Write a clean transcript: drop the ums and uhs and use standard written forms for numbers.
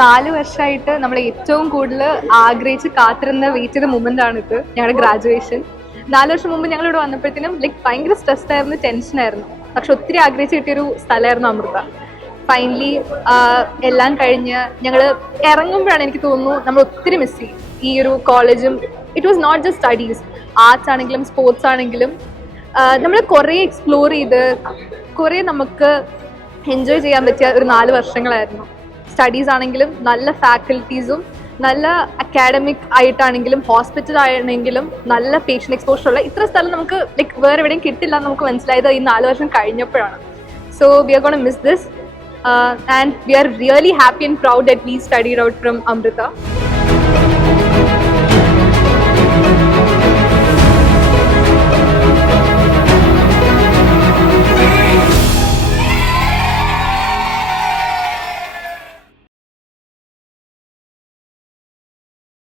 4 വർഷമായിട്ട് നമ്മൾ ഏറ്റവും കൂടുതൽ ആഗ്രഹിച്ച് കാത്തിരുന്ന വെയിറ്റ് ചെയ്ത മൊമെന്റ് ആണ് ഇത്, ഞങ്ങളുടെ ഗ്രാജുവേഷൻ. 4 വർഷം മുമ്പ് ഞങ്ങൾ ഇവിടെ വന്നപ്പോഴത്തേനും ഭയങ്കര സ്ട്രെസ് ആയിരുന്നു, ടെൻഷനായിരുന്നു. പക്ഷെ ഒത്തിരി ആഗ്രഹിച്ച് കിട്ടിയൊരു സ്ഥലമായിരുന്നു അമൃത. ഫൈനലി എല്ലാം കഴിഞ്ഞ് ഞങ്ങൾ ഇറങ്ങുമ്പോഴാണ് എനിക്ക് തോന്നുന്നു നമ്മൾ ഒത്തിരി മിസ് ചെയ്യും ഈ ഒരു കോളേജും. It was not just studies, arts ആണെങ്കിലും സ്പോർട്സ് ആണെങ്കിലും നമ്മൾ കുറേ എക്സ്പ്ലോർ ചെയ്ത് കുറേ നമുക്ക് എൻജോയ് ചെയ്യാൻ പറ്റിയ ഒരു 4 വർഷങ്ങളായിരുന്നു. സ്റ്റഡീസ് ആണെങ്കിലും നല്ല ഫാക്കൽറ്റീസും നല്ല അക്കാഡമിക് ആയിട്ടാണെങ്കിലും ഹോസ്പിറ്റൽ ആണെങ്കിലും നല്ല പേഷ്യൻ്റ് എക്സ്പോഷർ ഉള്ള ഇത്ര സ്ഥലം നമുക്ക് വേറെ എവിടെയും കിട്ടില്ല എന്ന് നമുക്ക് മനസ്സിലായത് ഈ 4 വർഷം കഴിഞ്ഞപ്പോഴാണ്. So we are gonna miss this and we are really happy and proud that we studied out from Amrita.